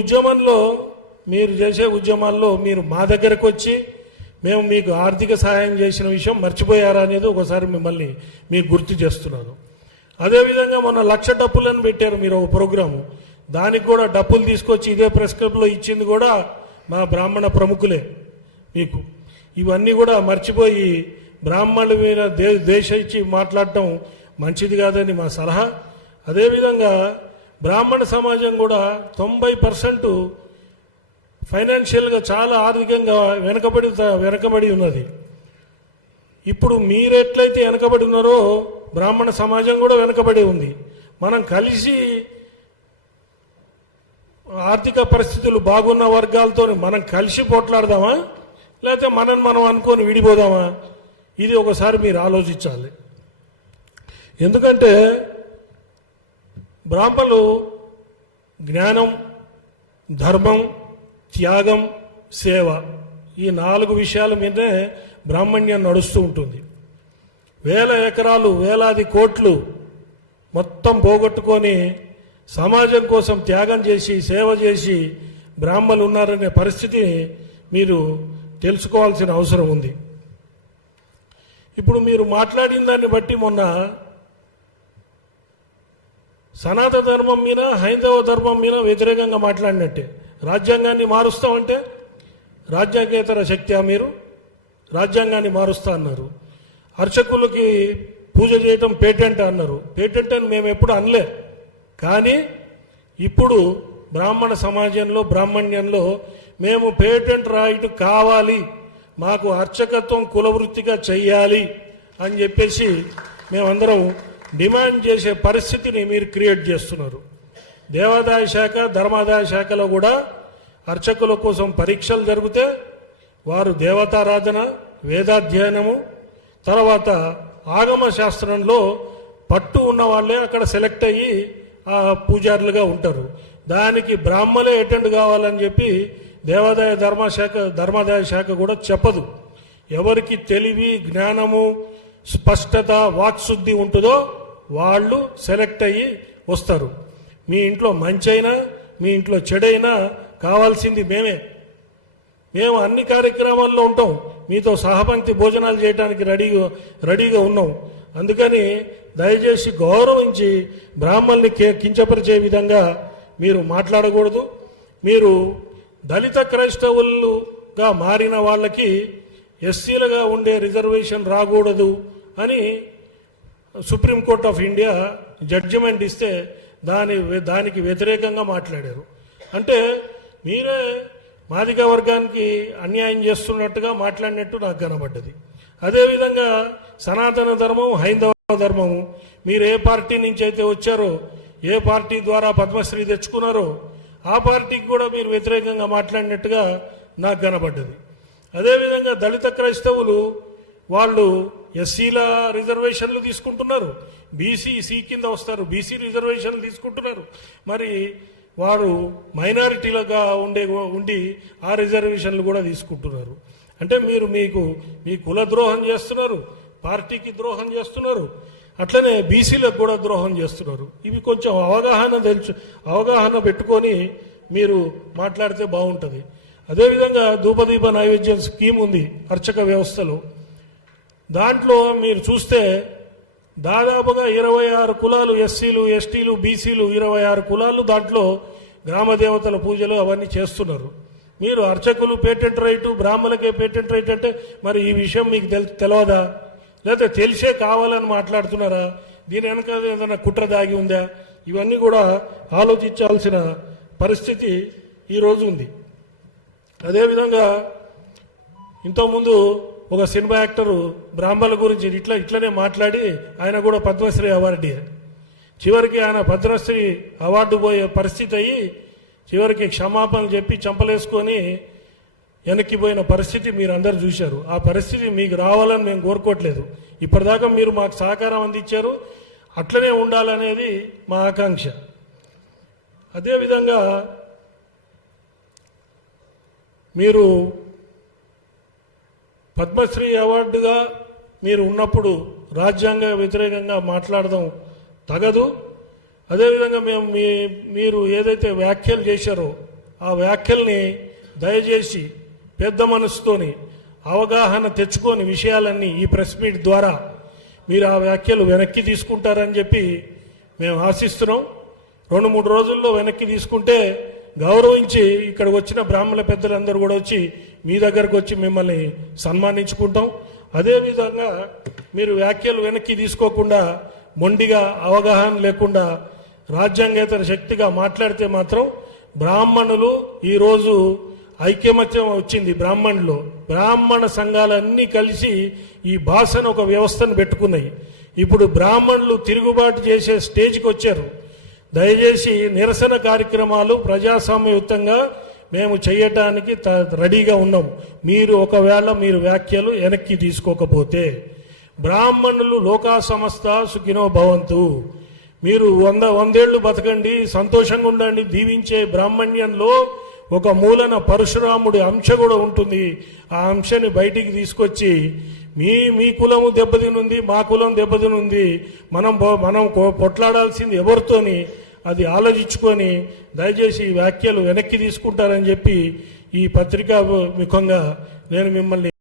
ఉద్యమంలో మీరు చేసే ఉద్యమాల్లో మీరు మా దగ్గరకు వచ్చి మేము మీకు ఆర్థిక సహాయం చేసిన విషయం మర్చిపోయారా అనేది ఒకసారి మిమ్మల్ని మీకు గుర్తు చేస్తున్నాను. అదేవిధంగా మొన్న 1,00,000 డప్పులను పెట్టారు మీరు ఒక ప్రోగ్రాము. దానికి కూడా డప్పులు తీసుకొచ్చి ఇదే ప్రెస్ క్లబ్లో ఇచ్చింది కూడా మా బ్రాహ్మణ ప్రముఖులే. మీకు ఇవన్నీ కూడా మర్చిపోయి బ్రాహ్మణుల మీద దేశ ఇచ్చి మాట్లాడటం మంచిది కాదని మా సలహా. అదేవిధంగా బ్రాహ్మణ సమాజం కూడా 90% ఫైనాన్షియల్గా చాలా ఆర్థికంగా వెనకబడి ఉన్నది. ఇప్పుడు మీరెట్లయితే వెనకబడి ఉన్నారో బ్రాహ్మణ సమాజం కూడా వెనకబడి ఉంది. మనం కలిసి ఆర్థిక పరిస్థితులు బాగున్న వర్గాలతో మనం కలిసి పోట్లాడదామా, లేకపోతే మనం అనుకొని విడిపోదామా? ఇది ఒకసారి మీరు ఆలోచించాలి. ఎందుకంటే బ్రాహ్మణులు జ్ఞానం, ధర్మం, త్యాగం, సేవ ఈ 4 విషయాల మీదే బ్రాహ్మణ్యం నడుస్తూ ఉంటుంది. వేల ఎకరాలు, వేలాది కోట్లు మొత్తం పోగొట్టుకొని సమాజం కోసం త్యాగం చేసి సేవ చేసి బ్రాహ్మణులు ఉన్నారనే పరిస్థితి మీరు తెలుసుకోవాల్సిన అవసరం ఉంది. ఇప్పుడు మీరు మాట్లాడిన దాన్ని బట్టి మొన్న సనాతన ధర్మం మీద, హైందవ ధర్మం మీద వ్యతిరేకంగా మాట్లాడినట్టే. రాజ్యాంగాన్ని మారుస్తామంటే రాజ్యాంగేతర శక్తి మీరు రాజ్యాంగాన్ని మారుస్తా అన్నారు. అర్చకులకి పూజ చేయటం పేటెంట్ అన్నారు. పేటెంట్ అని మేము ఎప్పుడు అనలే. కానీ ఇప్పుడు బ్రాహ్మణ సమాజంలో, బ్రాహ్మణ్యంలో మేము పేటెంట్ రైట్ కావాలి, మాకు అర్చకత్వం కులవృత్తిగా చెయ్యాలి అని చెప్పేసి మేమందరం డిమాండ్ చేసే పరిస్థితిని మీరు క్రియేట్ చేస్తున్నారు. దేవాదాయ శాఖ, ధర్మాదాయ శాఖలో కూడా అర్చకుల కోసం పరీక్షలు జరిగితే వారు దేవతారాధన, వేదాధ్యయనము, తర్వాత ఆగమ శాస్త్రంలో పట్టు ఉన్న వాళ్ళే అక్కడ సెలెక్ట్ అయ్యి ఆ పూజారులుగా ఉంటారు. దానికి బ్రాహ్మలే అటెండ్ కావాలని చెప్పి దేవాదాయ ధర్మాదాయ శాఖ కూడా చెప్పదు. ఎవరికి తెలివి, జ్ఞానము, స్పష్టత, వాక్శుద్ధి ఉంటుందో వాళ్ళు సెలెక్ట్ అయ్యి వస్తారు. మీ ఇంట్లో మంచైనా మీ ఇంట్లో చెడైనా కావాల్సింది మేము అన్ని కార్యక్రమాల్లో ఉంటాం. మీతో సహపంక్తి భోజనాలు చేయడానికి రెడీగా ఉన్నాం. అందుకని దయచేసి గౌరవించి బ్రాహ్మణుల్ని కించపరిచే విధంగా మీరు మాట్లాడకూడదు. మీరు దళిత క్రైస్తవులుగా మారిన వాళ్ళకి ఎస్సీలుగా ఉండే రిజర్వేషన్ రాకూడదు అని సుప్రీంకోర్టు ఆఫ్ ఇండియా జడ్జిమెంట్ ఇస్తే దానికి వ్యతిరేకంగా మాట్లాడారు. అంటే మీరే మాదిగ వర్గానికి అన్యాయం చేస్తున్నట్టుగా మాట్లాడినట్టు నాకు కనబడ్డది. అదేవిధంగా సనాతన ధర్మం, హైందవ ధర్మము, మీరు ఏ పార్టీ నుంచి అయితే వచ్చారో, ఏ పార్టీ ద్వారా పద్మశ్రీ తెచ్చుకున్నారో ఆ పార్టీకి కూడా మీరు వ్యతిరేకంగా మాట్లాడినట్టుగా నాకు కనబడ్డది. అదేవిధంగా దళిత క్రైస్తవులు వాళ్ళు ఎస్సీల రిజర్వేషన్లు తీసుకుంటున్నారు, బీసీ కింద వస్తారు, బీసీ రిజర్వేషన్లు తీసుకుంటున్నారు. మరి వారు మైనారిటీలుగా ఉండి ఆ రిజర్వేషన్లు కూడా తీసుకుంటున్నారు. అంటే మీరు మీ కుల ద్రోహం చేస్తున్నారు, పార్టీకి ద్రోహం చేస్తున్నారు, అట్లనే బీసీలకు కూడా ద్రోహం చేస్తున్నారు. ఇవి కొంచెం అవగాహన పెట్టుకొని మీరు మాట్లాడితే బాగుంటుంది. అదేవిధంగా ధూపదీప నైవేద్యం స్కీమ్ ఉంది అర్చక వ్యవస్థలో. దాంట్లో మీరు చూస్తే దాదాపుగా 26 కులాలు, ఎస్సీలు, ఎస్టీలు, బీసీలు 26 కులాలు దాంట్లో గ్రామ దేవతల పూజలు అవన్నీ చేస్తున్నారు. మీరు అర్చకులు పేటెంట్ రైటు, బ్రాహ్మణులకే పేటెంట్ రైట్ అంటే మరి ఈ విషయం మీకు తెలియదా? లేకపోతే తెలిసే కావాలని మాట్లాడుతున్నారా? దీని వెనక ఏదైనా కుట్ర దాగి ఉందా? ఇవన్నీ కూడా ఆలోచించాల్సిన పరిస్థితి ఈరోజు ఉంది. అదేవిధంగా ఇంతకుముందు ఒక సినిమా యాక్టరు బ్రాహ్మణుల గురించి ఇట్లనే మాట్లాడి ఆయన కూడా పద్మశ్రీ అవార్డు, చివరికి ఆయన పద్మశ్రీ అవార్డు పోయే పరిస్థితి అయ్యి చివరికి క్షమాపణలు చెప్పి చంపలేసుకొని వెనక్కిపోయిన పరిస్థితి మీరు అందరు చూశారు. ఆ పరిస్థితి మీకు రావాలని మేము కోరుకోవట్లేదు. ఇప్పటిదాకా మీరు మాకు సహకారం అందించారు, అట్లనే ఉండాలనేది మా ఆకాంక్ష. అదేవిధంగా మీరు పద్మశ్రీ అవార్డుగా మీరు ఉన్నప్పుడు రాజ్యాంగ వ్యతిరేకంగా మాట్లాడడం తగదు. అదేవిధంగా మీరు ఏదైతే వ్యాఖ్యలు చేశారో ఆ వ్యాఖ్యల్ని దయచేసి పెద్ద మనసుతోని అవగాహన తెచ్చుకొని విషయాలన్నీ ఈ ప్రెస్ మీట్ ద్వారా మీరు ఆ వ్యాఖ్యలు వెనక్కి తీసుకుంటారని చెప్పి మేము ఆశిస్తున్నాం. 2-3 రోజుల్లో వెనక్కి తీసుకుంటే గౌరవించి ఇక్కడికి వచ్చిన బ్రాహ్మణ పెద్దలందరూ కూడా వచ్చి మీ దగ్గరకు వచ్చి మిమ్మల్ని సన్మానించుకుంటాం. అదేవిధంగా మీరు వ్యాఖ్యలు వెనక్కి తీసుకోకుండా మొండిగా అవగాహన లేకుండా రాజ్యాంగేతర శక్తిగా మాట్లాడితే మాత్రం బ్రాహ్మణులు ఈరోజు ఐకమత్యం వచ్చింది. బ్రాహ్మణ సంఘాలన్నీ కలిసి ఈ భాషను ఒక వ్యవస్థను పెట్టుకున్నాయి. ఇప్పుడు బ్రాహ్మణులు తిరుగుబాటు చేసే స్టేజ్కి వచ్చారు. దయచేసి నిరసన కార్యక్రమాలు ప్రజాస్వామ్యయుతంగా మేము చేయటానికి రెడీగా ఉన్నాం. మీరు ఒకవేళ మీరు వ్యాఖ్యలు వెనక్కి తీసుకోకపోతే బ్రాహ్మణులు లోకా సమస్త సుఖినో భవంతు, మీరు 100 బతకండి, సంతోషంగా ఉండండి, దీవించే బ్రాహ్మణ్యంలో ఒక మూలన పరశురాముడి అంశ కూడా ఉంటుంది. ఆ అంశాన్ని బయటికి తీసుకొచ్చి మీ కులము దెబ్బతినుంది, మా కులం దెబ్బతినుంది, మనం పొట్లాడాల్సింది ఎవరితోని అది ఆలోచించుకొని దయచేసి ఈ వ్యాఖ్యలు వెనక్కి తీసుకుంటారని చెప్పి ఈ పత్రికా ముఖంగా నేను మిమ్మల్ని